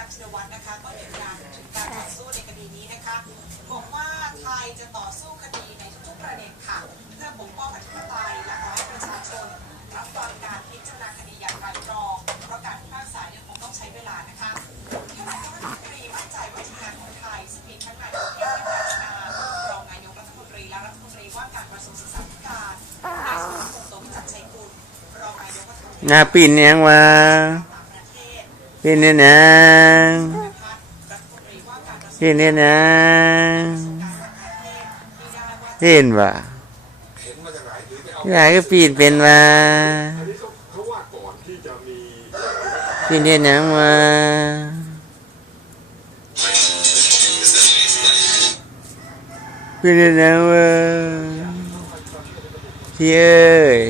นักชินวัตรนะคะก็ยืนยันถึงการต่อสู้ในคดีนี้นะคะบอกว่าไทยจะต่อสู้คดีในทุกๆประเด็นค่ะ เพื่อปกป้องอธิปไตยและขอให้ประชาชน รับฟังการพิจารณาคดีอย่างไรตรองเพราะการพิพากษายังคงต้องใช้เวลานะคะท่านนายกรัฐมนตรีมั่นใจว่าทีมงานของไทยซึ่งมีทั้งนายกเทพเทพนารองนายกรัฐมนตรีและรัฐมนตรีว่าการกระทรวงศึกษาธิการนายสุพงศ์โตวิจักรชัยกุลรองนายกรัฐมนตรีหน้าปีนยังวาปีนเนี่ยนะ พี่เนี่ยนะพี่เนี่ยนะเห็นวะพี่ไหนก็ปีนเป็นมาพี่เนี่ยนะมาพี่เนี่นะวะพี่เอ้ย